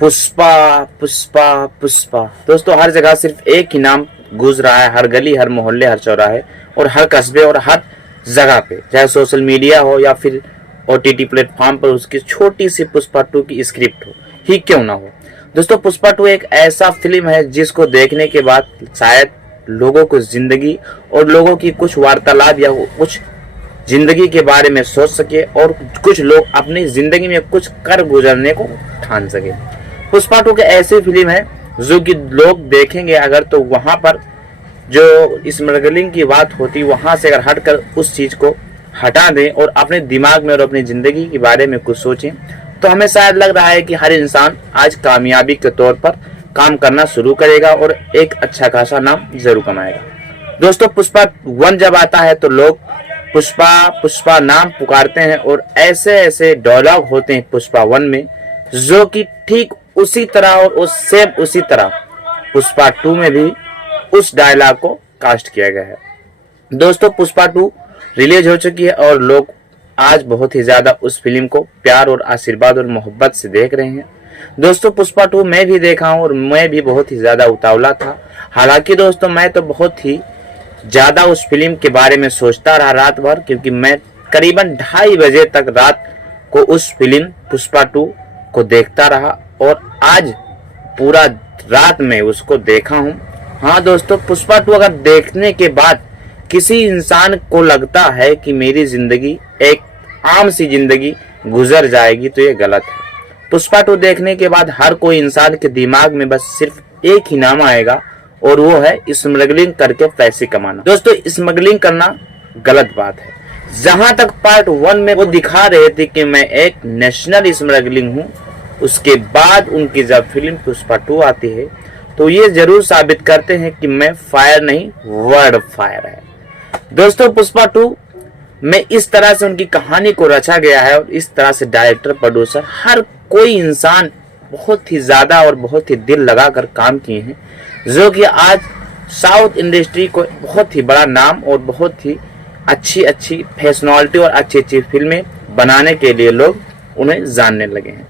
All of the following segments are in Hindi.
पुष्पा पुष्पा पुष्पा। दोस्तों हर जगह सिर्फ एक ही नाम गूंज रहा है, हर गली, हर मोहल्ले, हर चौराहे और हर कस्बे और हर जगह पे, चाहे सोशल मीडिया हो या फिर ओटीटी प्लेटफॉर्म पर उसकी छोटी सी पुष्पा 2 की स्क्रिप्ट हो ही क्यों ना हो। दोस्तों पुष्पा 2 एक ऐसा फिल्म है जिसको देखने के बाद शायद लोगों को जिंदगी और लोगों की कुछ वार्तालाप या कुछ जिंदगी के बारे में सोच सके और कुछ लोग अपनी जिंदगी में कुछ कर गुजरने को ठान सके। पुष्पा 2 के ऐसी फिल्म है जो कि लोग देखेंगे अगर तो वहां पर जो स्मगलिंग की बात होती वहां से अगर हटकर उस चीज को हटा दें और अपने दिमाग में और अपनी जिंदगी के बारे में कुछ सोचें तो हमें शायद लग रहा है कि हर इंसान आज कामयाबी के तौर पर काम करना शुरू करेगा और एक अच्छा खासा नाम जरूर कमाएगा। दोस्तों पुष्पा 1 जब आता है तो लोग पुष्पा पुष्पा नाम पुकारते हैं और ऐसे ऐसे डायलॉग होते हैं पुष्पा 1 में जो कि ठीक उसी तरह और उसी तरह पुष्पा 2 में भी उस डायलॉग को कास्ट किया गया है। दोस्तों पुष्पा 2 रिलीज हो चुकी है और लोग आज बहुत ही ज्यादा उस फिल्म को प्यार और आशीर्वाद और मोहब्बत से देख रहे हैं। दोस्तों पुष्पा 2 मैं भी देखा हूं और मैं भी बहुत ही ज्यादा उतावला था। हालांकि दोस्तों मैं तो बहुत ही ज्यादा उस फिल्म के बारे में सोचता रहा रात भर, क्योंकि मैं करीबन 2:30 बजे तक रात को उस फिल्म पुष्पा 2 को देखता रहा और आज पूरा रात में उसको देखा हूं। हाँ दोस्तों पुष्पा 2 अगर देखने के बाद किसी इंसान को लगता है कि मेरी जिंदगी एक आम सी जिंदगी गुजर जाएगी तो ये गलत है। पुष्पा 2 देखने के बाद हर कोई इंसान के दिमाग में बस सिर्फ एक ही नाम आएगा और वो है स्मगलिंग करके पैसे कमाना। दोस्तों स्मगलिंग करना गलत बात है। जहां तक पार्ट 1 में वो दिखा रहे थे कि मैं एक नेशनल स्मगलिंग हूं, उसके बाद उनकी जब फिल्म पुष्पा 2 आती है तो ये जरूर साबित करते हैं कि मैं फायर नहीं वर्ड फायर है। दोस्तों पुष्पा 2 में इस तरह से उनकी कहानी को रचा गया है और इस तरह से डायरेक्टर प्रोड्यूसर हर कोई इंसान बहुत ही ज्यादा और बहुत ही दिल लगाकर काम किए हैं, जो कि आज साउथ इंडस्ट्री को बहुत ही बड़ा नाम और बहुत ही अच्छी अच्छी फैशनलिटी और अच्छी अच्छी फिल्में बनाने के लिए लोग उन्हें जानने लगे हैं।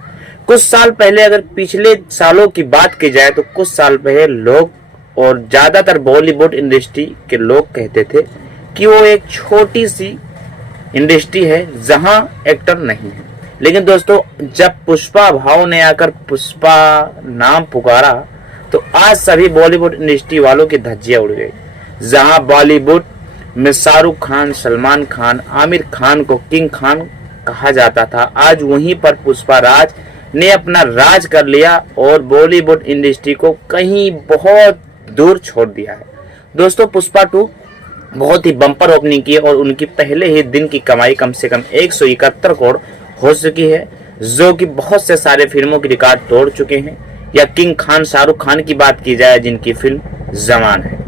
कुछ साल पहले अगर पिछले सालों की बात की जाए तो कुछ साल पहले लोग और ज्यादातर बॉलीवुड इंडस्ट्री के लोग कहते थे कि वो एक छोटी सी इंडस्ट्री है जहां एक्टर नहीं है। लेकिन दोस्तों जब पुष्पा भाव ने आकर पुष्पा नाम पुकारा तो आज सभी बॉलीवुड इंडस्ट्री वालों की धज्जियां उड़ गई। जहां बॉलीवुड में शाहरुख खान, सलमान खान, आमिर खान को किंग खान कहा जाता था, आज वहीं पर पुष्पा राज ने अपना राज कर लिया और बॉलीवुड इंडस्ट्री को कहीं बहुत दूर छोड़ दिया है। दोस्तों पुष्पा 2 बहुत ही बम्पर ओपनिंग की और उनकी पहले ही दिन की कमाई कम से कम 171 करोड़ हो चुकी है, जो कि बहुत से सारे फिल्मों की रिकॉर्ड तोड़ चुके हैं। या किंग खान शाहरुख खान की बात की जाए जिनकी फिल्म जवान है,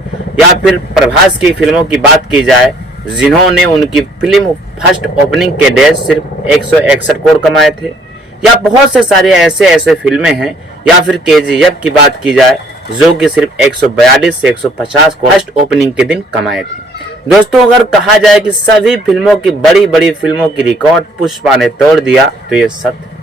या फिर प्रभास की फिल्मों की बात की जाए जिन्होंने उनकी फिल्म फर्स्ट ओपनिंग के डेज सिर्फ 161 करोड़ कमाए थे, या बहुत से सारे ऐसे फिल्में हैं, या फिर केजीएफ की बात की जाए जो कि सिर्फ 142 से 150 करोड़ फर्स्ट ओपनिंग के दिन कमाए थे। दोस्तों अगर कहा जाए कि सभी फिल्मों की बड़ी बड़ी फिल्मों की रिकॉर्ड पुष्पा ने तोड़ दिया तो ये सत्य है,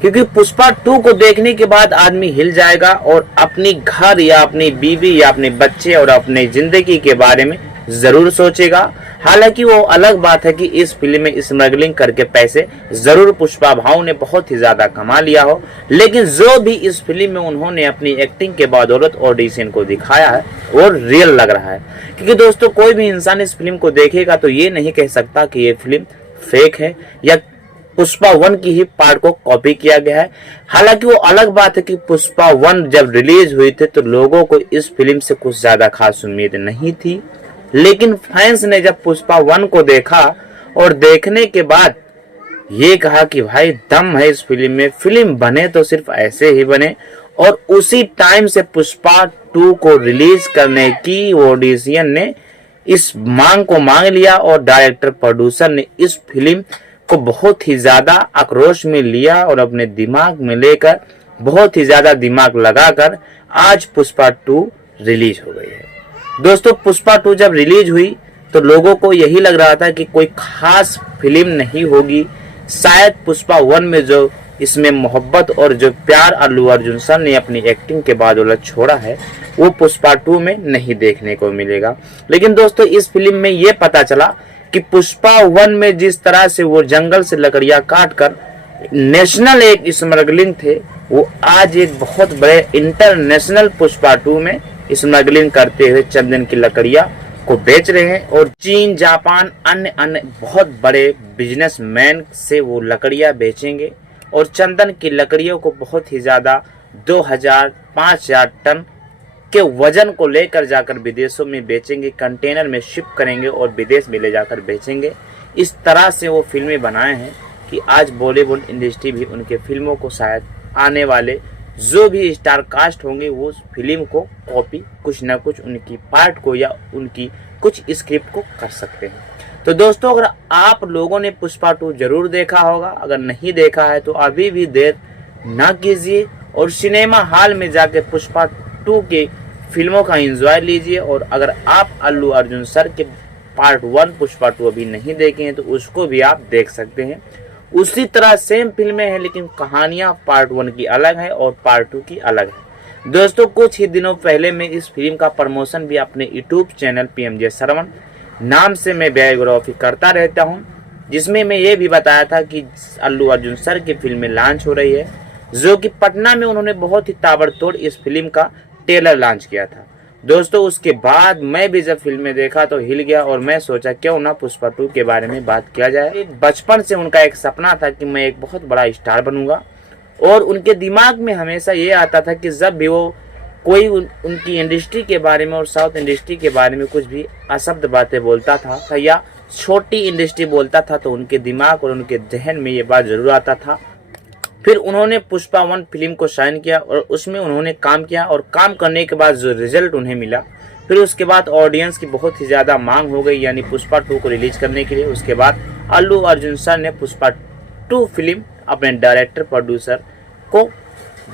क्योंकि पुष्पा 2 को देखने के बाद आदमी हिल जाएगा और अपनी घर या अपनी बीवी या अपने बच्चे और अपनी जिंदगी के बारे में जरूर सोचेगा। हालांकि वो अलग बात है कि इस फिल्म में स्मगलिंग करके पैसे जरूर पुष्पा भाव ने बहुत ही ज्यादा कमा लिया हो, लेकिन जो भी इस फिल्म में उन्होंने अपनी एक्टिंग के बदौलत ऑडिशन को दिखाया है वो रियल लग रहा है। क्योंकि दोस्तों कोई भी इंसान इस फिल्म को देखेगा तो ये नहीं कह सकता कि ये फिल्म फेक है या पुष्पा 1 की ही पार्ट को कॉपी किया गया है। हालांकि वो अलग बात है कि पुष्पा 1 जब रिलीज हुई थी तो लोगों को इस फिल्म से कुछ ज्यादा खास उम्मीद नहीं थी, लेकिन फैंस ने जब पुष्पा 1 को देखा और देखने के बाद ये कहा कि भाई दम है इस फिल्म में, फिल्म बने तो सिर्फ ऐसे ही बने, और उसी टाइम से पुष्पा 2 को रिलीज करने की ऑडिशन ने इस मांग को मांग लिया और डायरेक्टर प्रोड्यूसर ने इस फिल्म को बहुत ही ज्यादा आक्रोश में लिया और अपने दिमाग में लेकर बहुत ही ज्यादा दिमाग लगाकर आज पुष्पा 2 रिलीज हो गई है। दोस्तों पुष्पा 2 जब रिलीज हुई तो लोगों को यही लग रहा था कि कोई खास फिल्म नहीं होगी, शायद पुष्पा 1 में जो इसमें मोहब्बत और जो प्यार अल्लू अर्जुन सर ने अपनी एक्टिंग के बादौलत छोड़ा है वो पुष्पा 2 में नहीं देखने को मिलेगा। लेकिन दोस्तों इस फिल्म में ये पता चला कि पुष्पा 1 में जिस तरह से वो जंगल से लकड़ियां काट कर नेशनल एक स्मगलिंग थे, वो आज एक बहुत बड़े इंटरनेशनल पुष्पा 2 में स्मगलिंग करते हुए चंदन की लकड़ियां को बेच रहे हैं और चीन, जापान, अन्य अन्य बहुत बड़े बिजनेसमैन से वो लकड़ियां बेचेंगे और चंदन की लकड़ियों को बहुत ही ज्यादा 2000-5000 टन के वजन को लेकर जाकर विदेशों में बेचेंगे, कंटेनर में शिप करेंगे और विदेश में ले जाकर बेचेंगे। इस तरह से वो फिल्में बनाए हैं कि आज बॉलीवुड इंडस्ट्री भी उनके फिल्मों को शायद आने वाले जो भी स्टार कास्ट होंगे वो फिल्म को कॉपी कुछ ना कुछ उनकी पार्ट को या उनकी कुछ स्क्रिप्ट को कर सकते हैं। तो दोस्तों अगर आप लोगों ने पुष्पा 2 जरूर देखा होगा, अगर नहीं देखा है तो अभी भी देर ना कीजिए और सिनेमा हॉल में जाके पुष्पा 2 के फिल्मों का एंजॉय लीजिए। और अगर आप अल्लू अर्जुन सर के पार्ट 1 पुष्पा 2 अभी नहीं देखे हैं तो उसको भी आप देख सकते हैं। उसी तरह सेम फिल्में हैं लेकिन कहानियां पार्ट 1 की अलग है और पार्ट 2 की अलग है। दोस्तों कुछ ही दिनों पहले मैं इस फिल्म का प्रमोशन भी अपने यूट्यूब चैनल PMJ श्रवण नाम से मैं बायोग्राफी करता रहता हूं, जिसमें मैं ये भी बताया था कि अल्लू अर्जुन सर की फिल्म लॉन्च हो रही है, जो कि पटना में उन्होंने बहुत ही ताबड़तोड़ इस फिल्म का ट्रेलर लॉन्च किया था। दोस्तों उसके बाद मैं भी जब फिल्में देखा तो हिल गया और मैं सोचा क्यों ना पुष्पा 2 के बारे में बात किया जाए। बचपन से उनका एक सपना था कि मैं एक बहुत बड़ा स्टार बनूंगा और उनके दिमाग में हमेशा ये आता था कि जब भी वो कोई उनकी इंडस्ट्री के बारे में और साउथ इंडस्ट्री के बारे में कुछ भी अशब्द बातें बोलता था या छोटी इंडस्ट्री बोलता था तो उनके दिमाग और उनके जहन में ये बात जरूर आता था। फिर उन्होंने पुष्पा 1 फिल्म को साइन किया और उसमें उन्होंने काम किया और काम करने के बाद जो रिजल्ट उन्हें मिला, फिर उसके बाद ऑडियंस की बहुत ही ज़्यादा मांग हो गई यानी पुष्पा 2 को रिलीज करने के लिए। उसके बाद अल्लू अर्जुन सर ने पुष्पा 2 फिल्म अपने डायरेक्टर प्रोड्यूसर को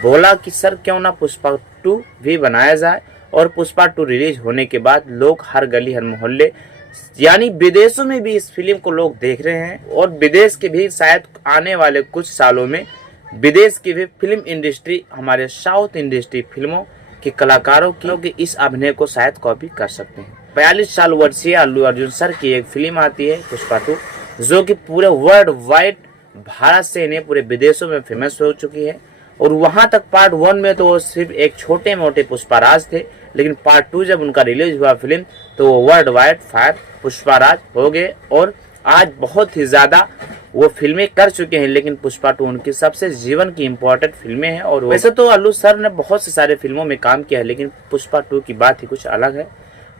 बोला कि सर क्यों ना पुष्पा 2 भी बनाया जाए। और पुष्पा 2 रिलीज होने के बाद लोग हर गली हर मोहल्ले यानी विदेशों में भी इस फिल्म को लोग देख रहे हैं और विदेश के भी शायद आने वाले कुछ सालों में विदेश की भी फिल्म इंडस्ट्री हमारे साउथ इंडस्ट्री फिल्मों के कलाकारों की इस अभिनय को शायद कॉपी कर सकते हैं। 42 साल वर्षीय अल्लू अर्जुन सर की एक फिल्म आती है पुष्पा 2, जो कि पूरे वर्ल्ड वाइड भारत से इन्हें पूरे विदेशों में फेमस हो चुकी है। और वहां तक पार्ट 1 में तो सिर्फ एक छोटे मोटे पुष्पाराज थे, लेकिन पार्ट 2 जब उनका रिलीज हुआ फिल्म तो वो वर्ल्ड वाइड फायर पुष्पाराज हो गए और आज बहुत ही ज्यादा वो फिल्में कर चुके हैं। लेकिन पुष्पा 2 उनकी सबसे जीवन की इम्पोर्टेंट फिल्में हैं। और वैसे तो अल्लू सर ने बहुत से सारे फिल्मों में काम किया है, लेकिन पुष्पा 2 की बात ही कुछ अलग है।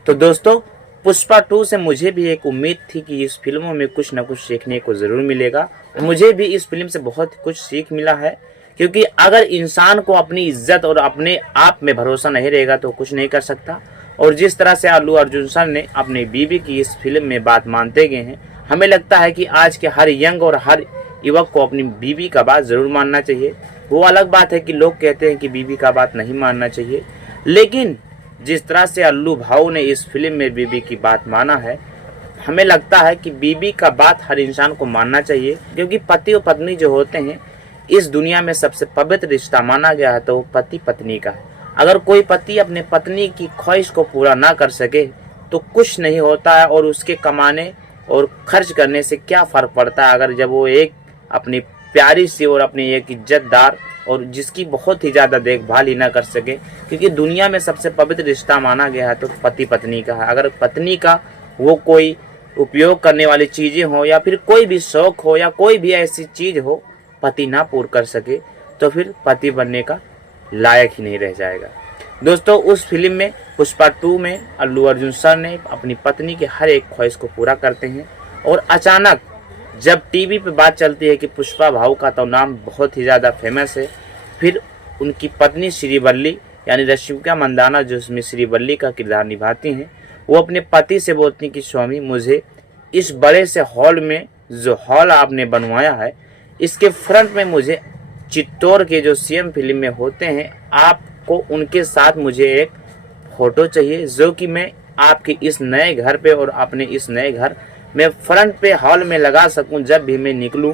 तो दोस्तों पुष्पा 2 से मुझे भी एक उम्मीद थी कि इस फिल्मों में कुछ न कुछ सीखने को जरूर मिलेगा। मुझे भी इस फिल्म से बहुत कुछ सीख मिला है, क्योंकि अगर इंसान को अपनी इज्जत और अपने आप में भरोसा नहीं रहेगा तो कुछ नहीं कर सकता। और जिस तरह से अल्लू अर्जुन सर ने अपनी बीवी की इस फिल्म में बात मानते गए हैं, हमें लगता है कि आज के हर यंग और हर युवक को अपनी बीवी का बात जरूर मानना चाहिए। वो अलग बात है कि लोग कहते हैं कि बीवी का बात नहीं मानना चाहिए, लेकिन जिस तरह से अल्लू भाऊ ने इस फिल्म में बीवी की बात माना है, हमें लगता है कि बीवी का बात हर इंसान को मानना चाहिए। क्योंकि पति और पत्नी जो होते हैं इस दुनिया में सबसे पवित्र रिश्ता माना गया है तो वो पति पत्नी का है। अगर कोई पति अपने पत्नी की ख्वाहिश को पूरा ना कर सके तो कुछ नहीं होता है, और उसके कमाने और खर्च करने से क्या फर्क पड़ता है अगर जब वो एक अपनी प्यारी सी और अपनी एक इज्जतदार और जिसकी बहुत ही ज़्यादा देखभाल ही ना कर सके। क्योंकि दुनिया में सबसे पवित्र रिश्ता माना गया है तो पति पत्नी का है। अगर पत्नी का वो कोई उपयोग करने वाली चीज़ें हो या फिर कोई भी शौक हो या कोई भी ऐसी चीज़ हो पति ना पूर्ण कर सके तो फिर पति बनने का लायक ही नहीं रह जाएगा। दोस्तों उस फिल्म में पुष्पा 2 में अल्लू अर्जुन सर ने अपनी पत्नी के हर एक ख्वाहिश को पूरा करते हैं। और अचानक जब टीवी पे बात चलती है कि पुष्पा भाऊ का तो नाम बहुत ही ज़्यादा फेमस है, फिर उनकी पत्नी श्रीवल्ली यानी रश्मिका मंदाना जो उसमें श्रीवल्ली का किरदार निभाती हैं, वो अपने पति से बोलती हैं कि स्वामी मुझे इस बड़े से हॉल में जो हॉल आपने बनवाया है इसके फ्रंट में मुझे चित्तौड़ के जो CM फिल्म में होते हैं आपको उनके साथ मुझे एक फोटो चाहिए, जो कि मैं आपके इस नए घर पे और अपने इस नए घर में फ्रंट पे हॉल में लगा सकूं। जब भी मैं निकलूं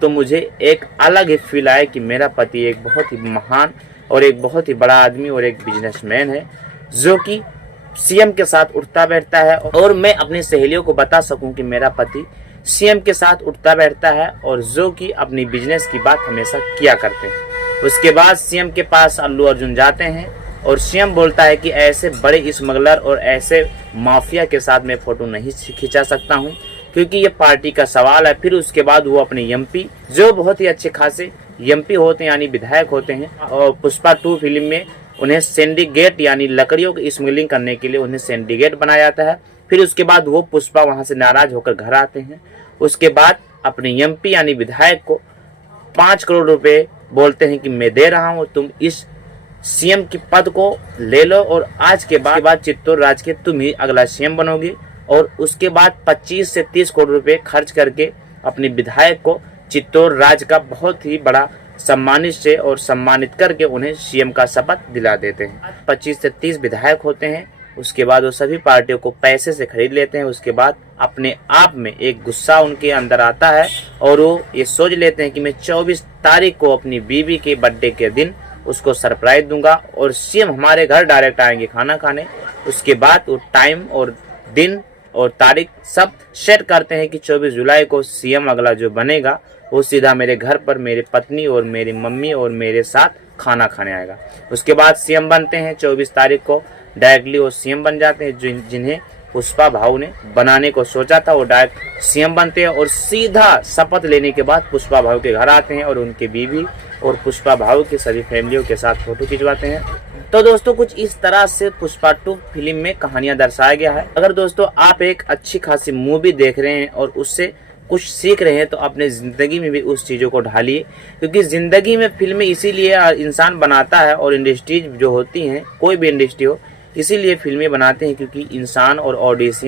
तो मुझे एक अलग ही फील आया कि मेरा पति एक बहुत ही महान और एक बहुत ही बड़ा आदमी और एक बिजनेसमैन है, जो कि सीएम के साथ उठता बैठता है। और मैं अपनी सहेलियों को बता सकूं कि मेरा पति सीएम के साथ उठता बैठता है और जो कि अपनी बिजनेस की बात हमेशा किया करते हैं। उसके बाद सीएम के पास अल्लू अर्जुन जाते हैं और सीएम बोलता है कि ऐसे बड़े स्मगलर और ऐसे माफिया के साथ मैं फोटो नहीं खिंचा सकता हूं, क्योंकि ये पार्टी का सवाल है। फिर उसके बाद वो अपने एमपी, जो बहुत ही अच्छे खासे एमपी होते हैं यानी विधायक होते हैं, और पुष्पा 2 फिल्म में उन्हें सिंडिकेट यानी लकड़ियों की स्मगलिंग करने के लिए उन्हें सिंडिकेट बनाया जाता है। फिर उसके बाद वो पुष्पा वहां से नाराज होकर घर आते हैं। उसके बाद अपने एमपी यानी विधायक को 5 करोड़ रुपए बोलते हैं कि मैं दे रहा हूं, तुम इस सीएम के पद को ले लो और आज के बाद चित्तौड़ राज्य के तुम ही अगला सीएम बनोगे। और उसके बाद 25 से 30 करोड़ रुपए खर्च करके अपने विधायक को चित्तौड़ राज्य का बहुत ही बड़ा सम्मानित से और सम्मानित करके उन्हें सीएम का शपथ दिला देते हैं। 25 से 30 विधायक होते हैं। उसके बाद वो सभी पार्टियों को पैसे से खरीद लेते हैं। उसके बाद अपने आप में एक गुस्सा उनके अंदर आता है और वो ये सोच लेते हैं कि मैं 24 तारीख को अपनी बीवी के बर्थडे के दिन उसको सरप्राइज दूंगा और सीएम हमारे घर डायरेक्ट आएंगे खाना खाने। उसके बाद वो टाइम और दिन और तारीख सब सेट करते हैं कि 24 जुलाई को सीएम अगला जो बनेगा वो सीधा मेरे घर पर मेरी पत्नी और मेरी मम्मी और मेरे साथ खाना खाने आएगा। उसके बाद सीएम बनते हैं। 24 तारीख को डायरेक्टली वो सीएम बन जाते हैं। जिन्हें पुष्पा भाऊ ने बनाने को सोचा था वो डायरेक्ट सीएम बनते हैं और सीधा शपथ लेने के बाद पुष्पा भाऊ के घर आते हैं और उनके बीवी और पुष्पा भाऊ की सभी फैमिलियों के साथ फोटो खिंचवाते हैं। तो दोस्तों कुछ इस तरह से पुष्पा 2 फिल्म में कहानियां दर्शाया गया है। अगर दोस्तों आप एक अच्छी खासी मूवी देख रहे हैं और उससे कुछ सीख रहे हैं तो अपने जिंदगी में भी उस चीजों को ढालिए, क्योंकि जिंदगी में फिल्में इसीलिए इंसान बनाता है और इंडस्ट्रीज जो होती हैं, कोई भी इंडस्ट्री हो, इसीलिए फिल्में बनाते हैं क्योंकि इंसान और ऑडियंस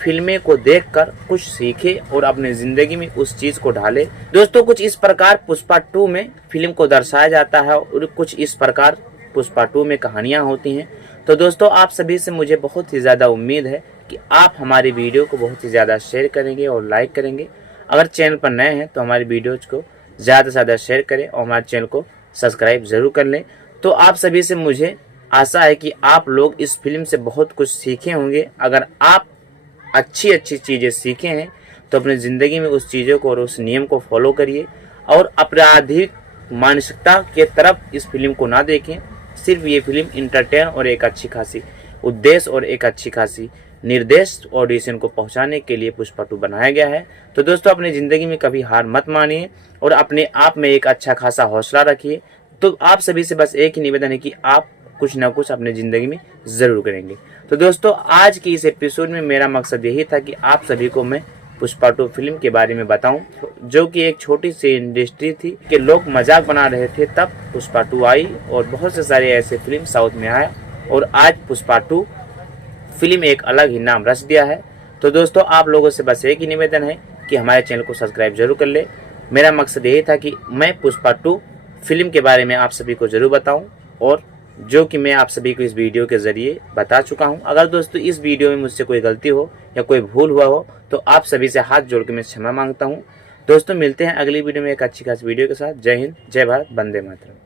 फिल्में को देखकर कुछ सीखे और अपने जिंदगी में उस चीज को ढाले। दोस्तों कुछ इस प्रकार पुष्पा 2 में फिल्म को दर्शाया जाता है और कुछ इस प्रकार पुष्पा 2 में कहानियां होती हैं। तो दोस्तों आप सभी से मुझे बहुत ही ज्यादा उम्मीद है कि आप हमारी वीडियो को बहुत ही ज्यादा शेयर करेंगे और लाइक करेंगे। अगर चैनल पर नए हैं तो हमारी वीडियोज को ज्यादा से ज्यादा शेयर करें और हमारे चैनल को सब्सक्राइब जरूर कर लें। तो आप सभी से मुझे आशा है कि आप लोग इस फिल्म से बहुत कुछ सीखे होंगे। अगर आप अच्छी अच्छी चीजें सीखे हैं तो अपनी जिंदगी में उस चीजों को और उस नियम को फॉलो करिए और आपराधिक मानसिकता के तरफ इस फिल्म को ना देखें। सिर्फ ये फिल्म इंटरटेन और एक अच्छी खासी उद्देश्य और एक अच्छी खासी निर्देश ऑडिशन को पहुंचाने के लिए पुष्पा 2 बनाया गया है। तो दोस्तों अपनी जिंदगी में कभी हार मत मानिए और अपने आप में एक अच्छा खासा हौसला रखिए। तो आप सभी से बस एक ही निवेदन है कि आप कुछ ना कुछ अपने जिंदगी में जरूर करेंगे। तो दोस्तों आज की इस एपिसोड में मेरा मकसद यही था कि आप सभी को मैं पुष्पा 2 फिल्म के बारे में बताऊं, जो कि एक छोटी सी इंडस्ट्री थी कि लोग मजाक बना रहे थे, तब पुष्पा 2 आई और बहुत से सारे ऐसे फिल्म साउथ में आया और आज पुष्पा 2 फिल्म एक अलग ही नाम रच दिया है। तो दोस्तों आप लोगों से बस एक ही निवेदन है कि हमारे चैनल को सब्सक्राइब जरूर कर ले। मेरा मकसद यही था कि मैं पुष्पा 2 फिल्म के बारे में आप सभी को जरूर बताऊं और जो कि मैं आप सभी को इस वीडियो के जरिए बता चुका हूं। अगर दोस्तों इस वीडियो में मुझसे कोई गलती हो या कोई भूल हुआ हो तो आप सभी से हाथ जोड़ के मैं क्षमा मांगता हूं। दोस्तों मिलते हैं अगली वीडियो में एक अच्छी खासी वीडियो के साथ। जय हिंद, जय भारत, वंदे मातरम।